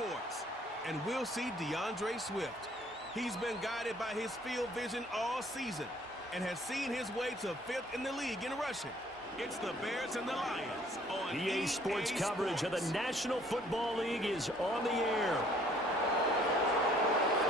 sports. And we'll see DeAndre Swift. He's been guided by his field vision all season and has seen his way to 5th in the league in rushing. It's the Bears and the Lions on EA Sports coverage of the National Football League is on the air.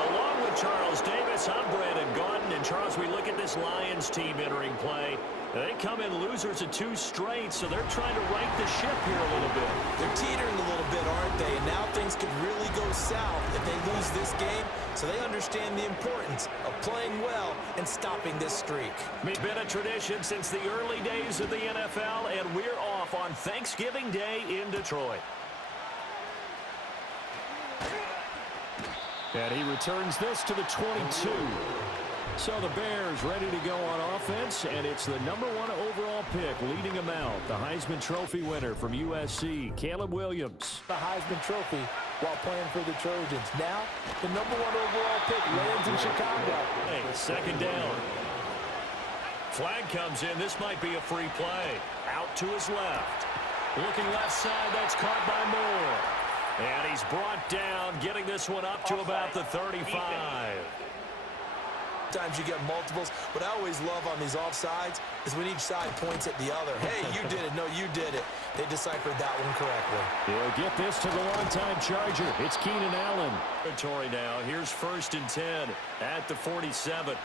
Along with Charles Davis, I'm Brandon Gaudin. And Charles, we look at this Lions team entering play. They come in losers of 2 straight, so they're trying to right the ship here a little bit. They're teetering a little bit, aren't they? And now things could really go south if they lose this game. So they understand the importance of playing well and stopping this streak. It's been a tradition since the early days of the NFL, and we're off on Thanksgiving Day in Detroit. And he returns this to the 22. So the Bears ready to go on offense, and it's the #1 overall pick leading them out, the Heisman Trophy winner from USC, Caleb Williams. The Heisman Trophy while playing for the Trojans. Now, the #1 overall pick lands in Chicago. Hey, second down. Flag comes in. This might be a free play. Out to his left. Looking left side, that's caught by Moore. And he's brought down, getting this one up to about the 35. Sometimes you get multiples. What I always love on these offsides is when each side points at the other. Hey, you did it. No, you did it. They deciphered that one correctly. He'll get this to the longtime Charger. It's Keenan Allen. Territory now. Here's 1st and 10 at the 47.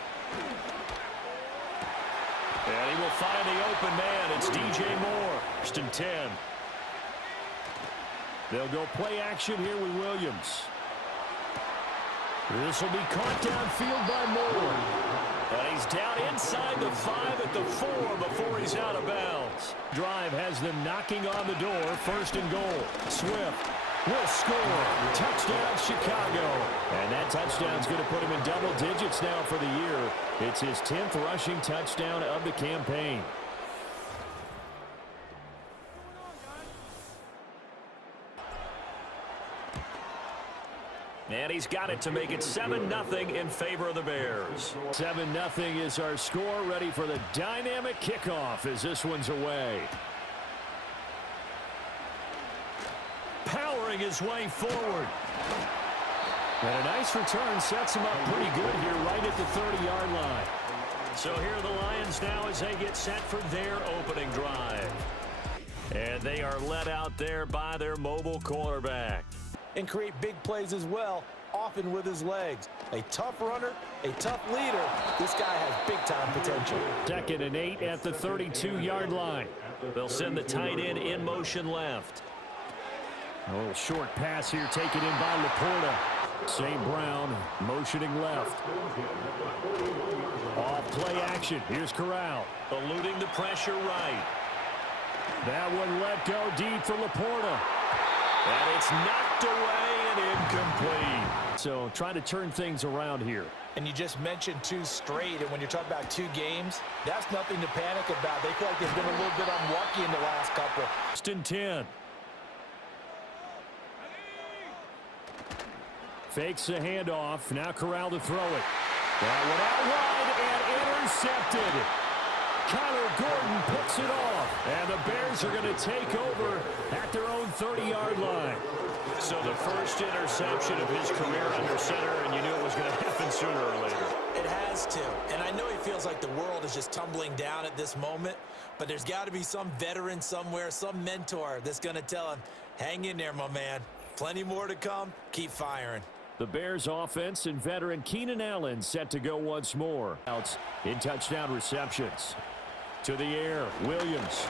And he will find the open man. It's DJ Moore. 1st and 10. They'll go play action here with Williams. This will be caught downfield by Moore. And he's down inside the 5 at the 4 before he's out of bounds. Drive has them knocking on the door. 1st and goal. Swift will score. Touchdown, Chicago. And that touchdown's going to put him in double digits now for the year. It's his 10th rushing touchdown of the campaign. And he's got it to make it 7-0 in favor of the Bears. 7-0 is our score, ready for the dynamic kickoff as this one's away. Powering his way forward. And a nice return sets him up pretty good here right at the 30-yard line. So here are the Lions now as they get set for their opening drive. And they are led out there by their mobile quarterback. And create big plays as well, often with his legs. A tough runner, a tough leader. This guy has big-time potential. 2nd and 8 at the 32-yard line. They'll send the tight end in motion left. A little short pass here taken in by Laporta. St. Brown motioning left. Off play action. Here's Corral. Eluding the pressure right. That one let go deep for Laporta. And it's knocked away and incomplete. So trying to turn things around here. And you just mentioned 2 straight, and when you're talking about 2 games, that's nothing to panic about. They feel like they've been a little bit unlucky in the last couple. 1st and 10. Fakes the handoff. Now Corral to throw it. That one out wide and intercepted. Kyler Gordon picks it off. And the Bears are going to take over at their own 30-yard line. So the first interception of his career under center, and you knew it was going to happen sooner or later. It has to. And I know he feels like the world is just tumbling down at this moment, but there's got to be some veteran somewhere, some mentor that's going to tell him, hang in there, my man. Plenty more to come. Keep firing. The Bears offense and veteran Keenan Allen set to go once more. Outs in touchdown receptions. To the air, Williams.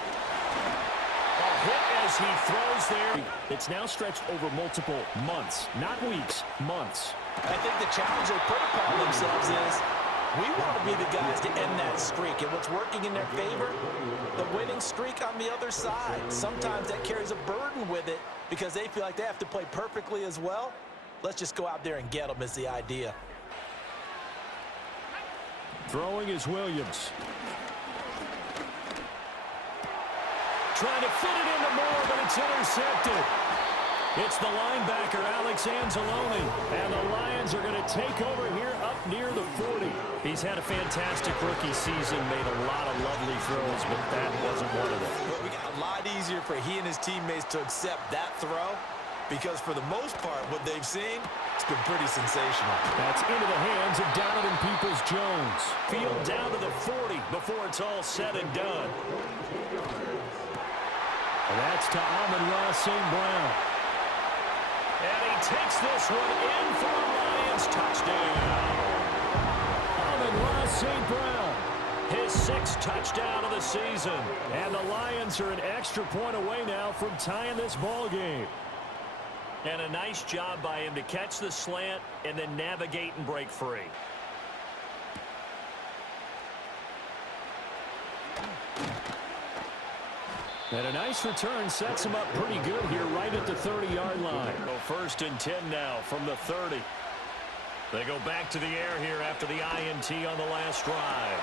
A hit as he throws there. It's now stretched over multiple months, not weeks, months. I think the challenge they put upon themselves is we want to be the guys to end that streak. And what's working in their favor? The winning streak on the other side. Sometimes that carries a burden with it because they feel like they have to play perfectly as well. Let's just go out there and get them is the idea. Throwing is Williams. Trying to fit it into Moore, but it's intercepted. It's the linebacker, Alex Anzalone. And the Lions are going to take over here up near the 40. He's had a fantastic rookie season, made a lot of lovely throws, but that wasn't one of them. Well, we got a lot easier for he and his teammates to accept that throw because for the most part, what they've seen, it's been pretty sensational. That's into the hands of Donovan Peoples-Jones. Field down to the 40 before it's all said and done. And that's to Amon-Ra St. Brown. And he takes this one in for a Lions touchdown. Amon-Ra St. Brown, his 6th touchdown of the season. And the Lions are an extra point away now from tying this ball game. And a nice job by him to catch the slant and then navigate and break free. And a nice return sets him up pretty good here right at the 30-yard line. So 1st and 10 now from the 30. They go back to the air here after the INT on the last drive.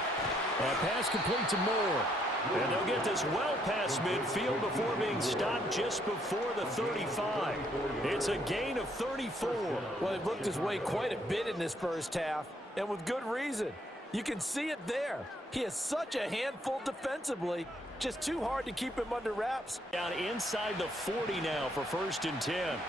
A pass complete to Moore. And they'll get this well past midfield before being stopped just before the 35. It's a gain of 34. Well, it looked his way quite a bit in this first half, and with good reason. You can see it there. He is such a handful defensively. Just too hard to keep him under wraps. Down inside the 40 now for 1st and 10. And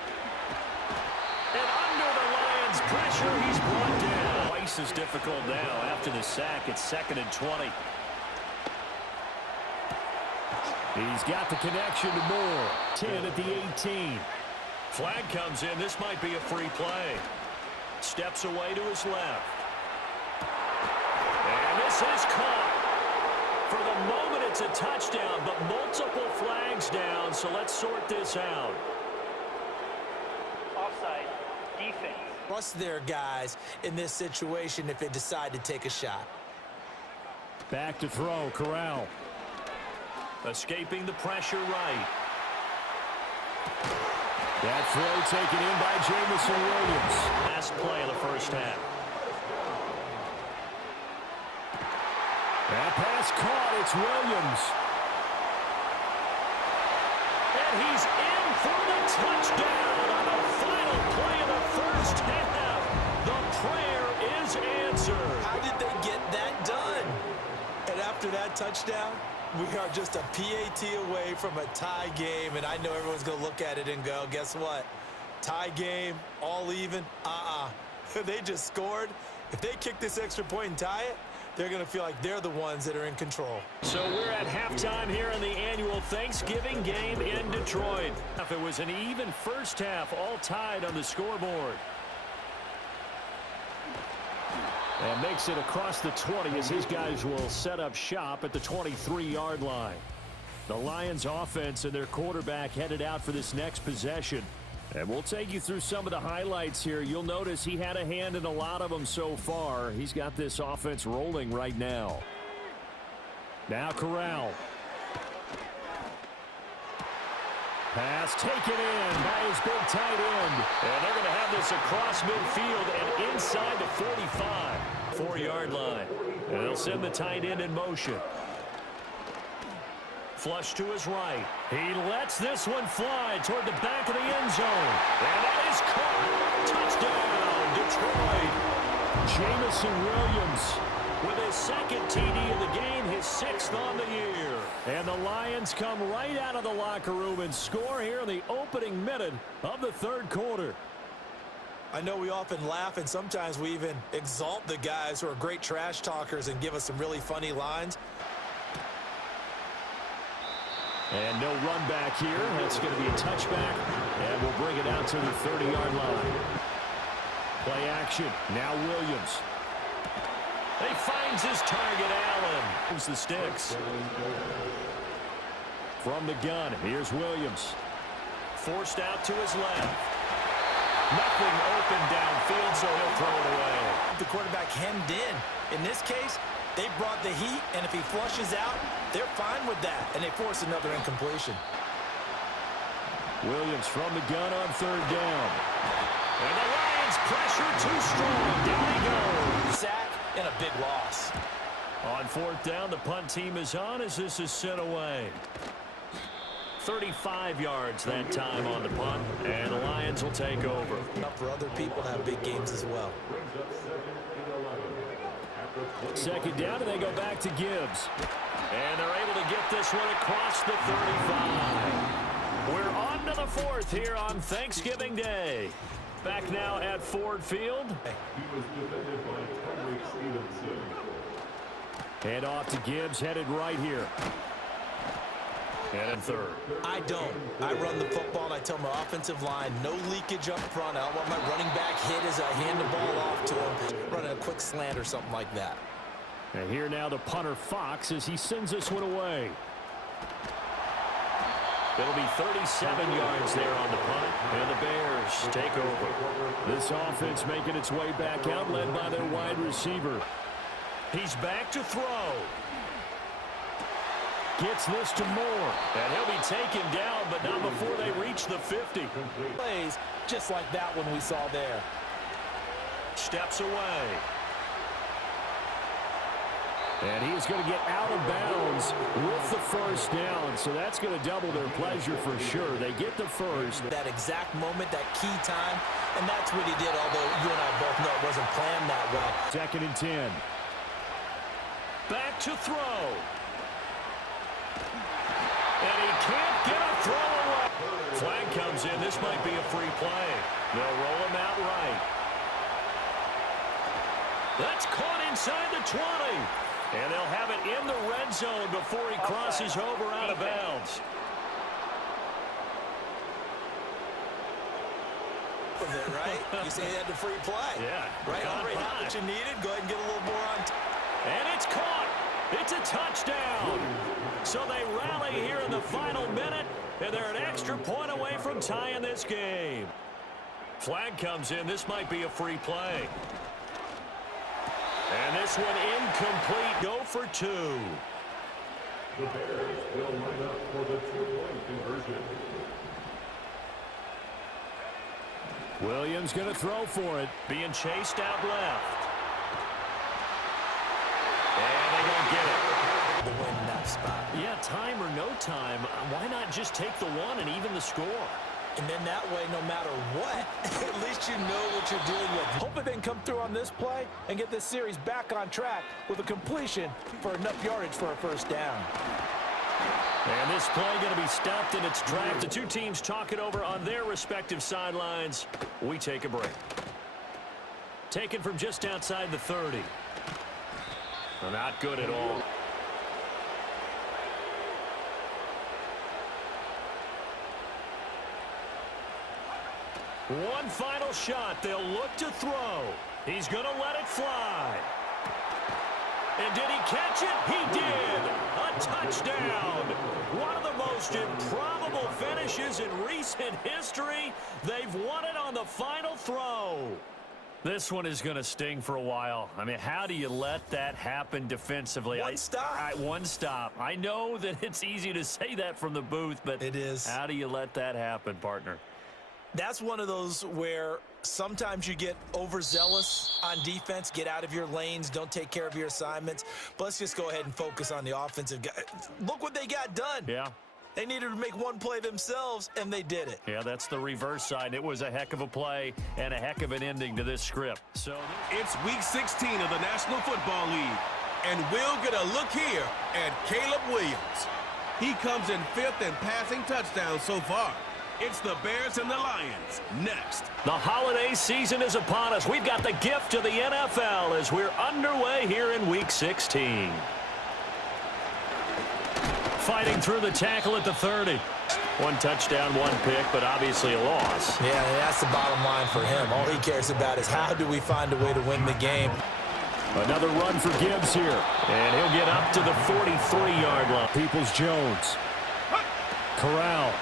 under the Lions' pressure, he's brought down. Twice as difficult now after the sack. It's 2nd and 20. He's got the connection to Moore. 10 at the 18. Flag comes in. This might be a free play. Steps away to his left. And this is caught. For the moment, it's a touchdown, but multiple flags down, so let's sort this out. Offside, defense. Trust their guys in this situation if they decide to take a shot. Back to throw, Corral. Escaping the pressure right. That throw taken in by Jamison Williams. Last play of the first half. That pass caught. It's Williams. And he's in for the touchdown on the final play of the first half. The prayer is answered. How did they get that done? And after that touchdown, we are just a PAT away from a tie game, and I know everyone's going to look at it and go, guess what? Tie game, all even? They just scored. If they kick this extra point and tie it, they're going to feel like they're the ones that are in control. So we're at halftime here in the annual Thanksgiving game in Detroit. If it was an even first half, all tied on the scoreboard. And makes it across the 20 as his guys will set up shop at the 23-yard line. The Lions offense and their quarterback headed out for this next possession. And we'll take you through some of the highlights here. You'll notice he had a hand in a lot of them so far. He's got this offense rolling right now. Now Corral. Pass taken in by his big tight end. And they're going to have this across midfield and inside the 45. 4-yard line. And they'll send the tight end in motion. Flush to his right. He lets this one fly toward the back of the end zone. And that is caught. Touchdown, Detroit. Jamison Williams with his 2nd TD of the game, his 6th on the year. And the Lions come right out of the locker room and score here in the opening minute of the 3rd quarter. I know we often laugh, and sometimes we even exalt the guys who are great trash talkers and give us some really funny lines. And no run back here. That's going to be a touchback. And we'll bring it out to the 30-yard line. Play action. Now Williams. He finds his target, Allen. Moves the sticks. From the gun, here's Williams. Forced out to his left. Nothing open downfield, so he'll throw it away. The quarterback hemmed in. In this case, they brought the heat, and if he flushes out, they're fine with that, and they force another incompletion. Williams from the gun on 3rd down. And the Lions pressure too strong. Down he goes. Sack and a big loss. On 4th down, the punt team is on as this is sent away. 35 yards that time on the punt, and the Lions will take over. Enough for other people to have big games as well. 2nd down, and they go back to Gibbs. And they're able to get this one across the 35. We're on to the fourth here on Thanksgiving Day. Back now at Ford Field. Hand off to Gibbs, headed right here. And in third. I don't. I run the football, and I tell my offensive line, no leakage up front. I don't want my running back hit as I hand the ball off to him, running a quick slant or something like that. And here now the punter Fox as he sends this one away. It'll be 37 yards there on the punt, and the Bears take over. This offense making its way back out, led by their wide receiver. He's back to throw. Gets this to Moore. And he'll be taken down, but not before they reach the 50. Plays just like that one we saw there. Steps away. And he's going to get out of bounds with the first down. So that's going to double their pleasure for sure. They get the first. That exact moment, that key time, and that's what he did, although you and I both know it wasn't planned that way. 2nd and 10. Back to throw. And he can't get a throw away. Flag comes in. This might be a free play. They'll roll him out right. That's caught inside the 20. And they'll have it in the red zone before he crosses over out of bounds. Right? You say he had the free play. Yeah. Right? Already had what you needed. Go ahead and get a little more on. And it's caught. It's a touchdown. So they rally here in the final minute, and they're an extra point away from tying this game. Flag comes in. This might be a free play. And this one incomplete. Go for 2. The Bears will line up for the 2-point conversion. Williams going to throw for it. Being chased out left. And they don't get it. The win in that spot. Yeah, time or no time. Why not just take the one and even the score? And then that way, no matter what, at least you know what you're dealing with. Hopefully they can come through on this play and get this series back on track with a completion for enough yardage for a first down. And this play going to be stopped in its tracks. The two teams talking over on their respective sidelines. We take a break. Taken from just outside the 30. Well, not good at all. One final shot. They'll look to throw. He's going to let it fly. And did he catch it? He did. A touchdown. One of the most improbable finishes in recent history. They've won it on the final throw. This one is going to sting for a while. I mean, how do you let that happen defensively? One stop. One stop. I know that it's easy to say that from the booth, but it is. How do you let that happen, partner? That's one of those where sometimes you get overzealous on defense, get out of your lanes, don't take care of your assignments. But let's just go ahead and focus on the offensive guy. Look what they got done. Yeah. They needed to make one play themselves, and they did it. Yeah, that's the reverse side. It was a heck of a play and a heck of an ending to this script. So it's Week 16 of the National Football League, and we'll get a look here at Caleb Williams. He comes in 5th in passing touchdowns so far. It's the Bears and the Lions next. The holiday season is upon us. We've got the gift of the NFL as we're underway here in Week 16. Fighting through the tackle at the 30. One touchdown, one pick, but obviously a loss. Yeah, that's the bottom line for him. All he cares about is how do we find a way to win the game. Another run for Gibbs here. And he'll get up to the 43-yard line. Peoples-Jones. Corral.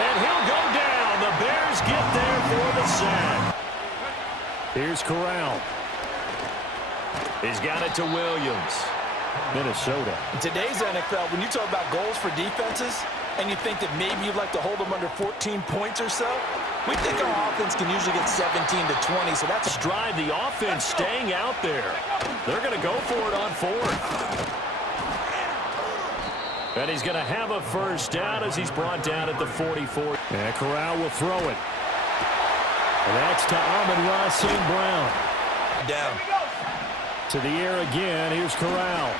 And he'll go down. The Bears get there for the sack. Here's Corral. He's got it to Williams. Minnesota. In today's NFL, when you talk about goals for defenses, and you think that maybe you'd like to hold them under 14 points or so, we think our offense can usually get 17 to 20, so that's a drive. The offense staying out there. They're going to go for it on 4th. And he's going to have a first down as he's brought down at the 44. And Corral will throw it. And that's to Amon-Ra St. Brown. Down. To the air again. Here's Corral.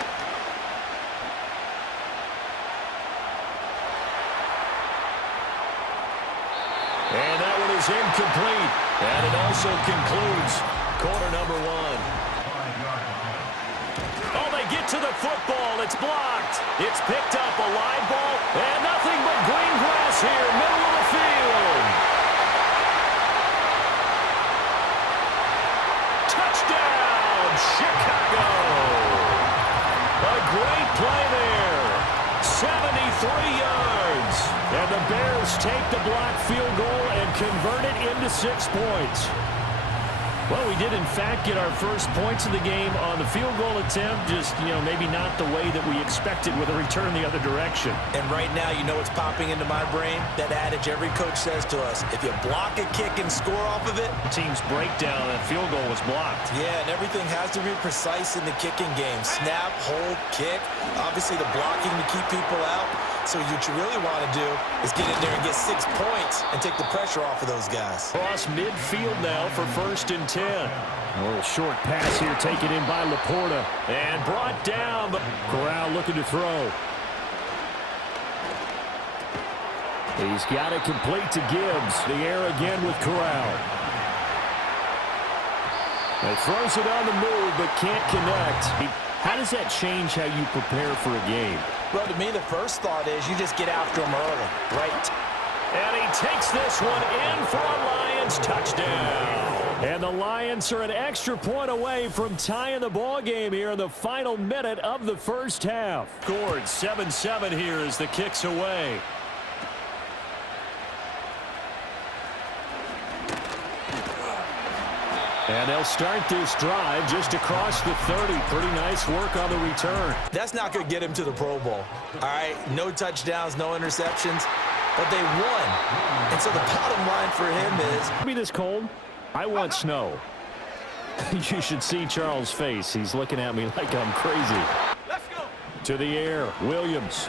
is incomplete. And it also concludes quarter number one. Oh, they get to the football. It's blocked. It's picked up, a live ball, and nothing but green grass here, middle of the field. Touchdown, Chicago. A great play there. 73 yards. And the Bears take the blocked field goal and convert it into 6 points. Well, we did, in fact, get our first points of the game on the field goal attempt. Just, maybe not the way that we expected with a return the other direction. And right now, you know what's popping into my brain? That adage every coach says to us, if you block a kick and score off of it. Team's breakdown, that field goal was blocked. Yeah, and everything has to be precise in the kicking game. Snap, hold, kick. Obviously, the blocking to keep people out. So what you really want to do is get in there and get 6 points and take the pressure off of those guys. Cross midfield now for 1st and 10. A little short pass here taken in by Laporta. And brought down, but Corral looking to throw. He's got it complete to Gibbs. The air again with Corral. And throws it on the move, but can't connect. How does that change how you prepare for a game? Well, to me, the first thought is you just get after him early, right? And he takes this one in for a Lions touchdown. And the Lions are an extra point away from tying the ball game here in the final minute of the first half. Scored 7-7 here as the kick's away. And they'll start this drive just across the 30. Pretty nice work on the return. That's not going to get him to the Pro Bowl. All right, no touchdowns, no interceptions, but they won. And so the bottom line for him is... Be this cold? I want snow. You should see Charles' face. He's looking at me like I'm crazy. Let's go. To the air, Williams.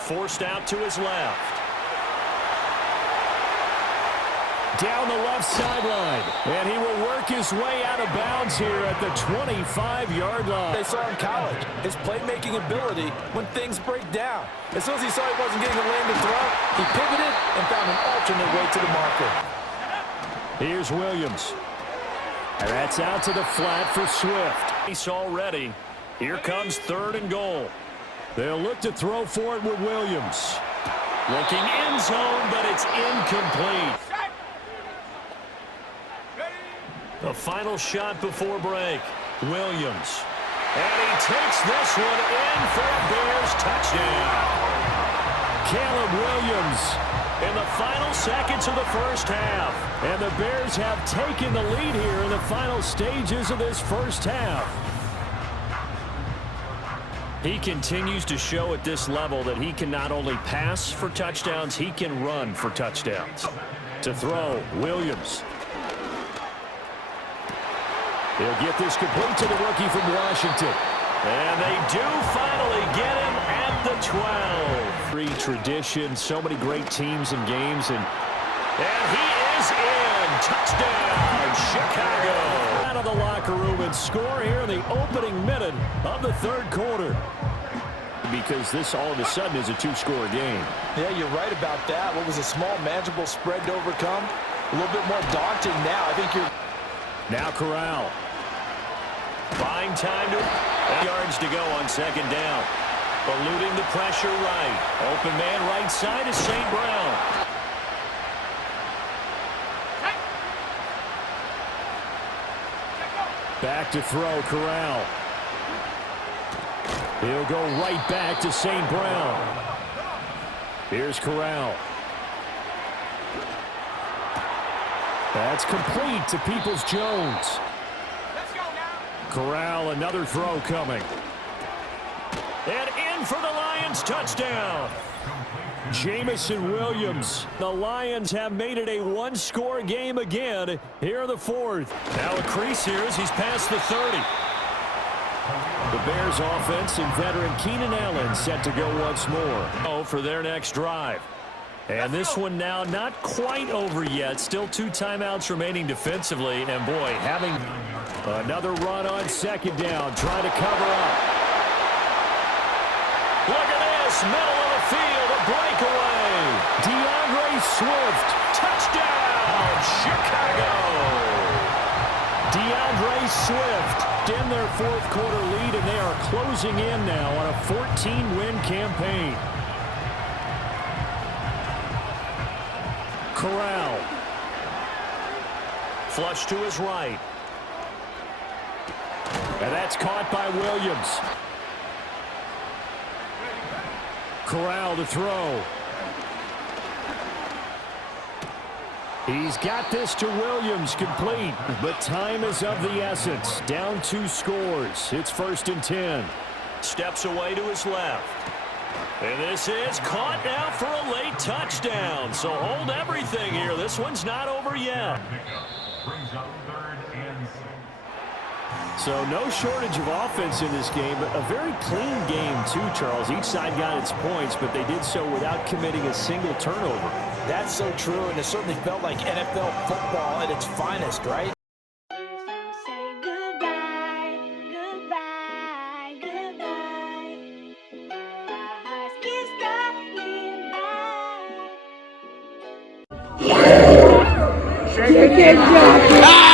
Forced out to his left. Down the left sideline. And he will work his way out of bounds here at the 25-yard line. They saw in college his playmaking ability when things break down. As soon as he saw he wasn't getting a landing throw, he pivoted and found an alternate way to the marker. Here's Williams. And that's out to the flat for Swift. He's already. Here comes 3rd and goal. They'll look to throw for it with Williams. Looking end zone, but it's incomplete. The final shot before break. Williams. And he takes this one in for a Bears touchdown. Caleb Williams in the final seconds of the first half. And the Bears have taken the lead here in the final stages of this first half. He continues to show at this level that he can not only pass for touchdowns, he can run for touchdowns. To throw, Williams. He'll get this complete to the rookie from Washington. And they do finally get him at the 12. Free tradition, so many great teams and games. And he is in. Touchdown, Chicago. Out of the locker room and score here in the opening minute of the 3rd quarter. Because this all of a sudden is a 2-score game. Yeah, you're right about that. What was a small, manageable spread to overcome? A little bit more daunting now. I think you're... Now Corral. Buying time to... yards to go on 2nd down. Eluding the pressure right. Open man right side is St. Brown. Back to throw, Corral. He'll go right back to St. Brown. Here's Corral. That's complete to Peoples-Jones. Corral, another throw coming. And in for the Lions touchdown. Jamison Williams. The Lions have made it a 1-score game again here in the 4th. Now a crease here as he's past the 30. The Bears offense and veteran Keenan Allen set to go once more for their next drive. And this one now not quite over yet. Still 2 timeouts remaining defensively. And boy, having another run on 2nd down. Trying to cover up. Look at this. Middle of the field. A breakaway. DeAndre Swift Touchdown, Chicago! DeAndre Swift in their fourth quarter lead, and they are closing in now on a 14-win campaign. Corral. Flush to his right. And that's caught by Williams. Corral to throw. He's got this to Williams, complete. But time is of the essence. Down 2 scores. It's 1st and 10. Steps away to his left. And this is caught now for a late touchdown. So hold everything here. This one's not over yet. So no shortage of offense in this game, but a very clean game too, Charles. Each side got its points, but they did so without committing a single turnover. That's so true, and it certainly felt like NFL football at its finest, right? Shake it,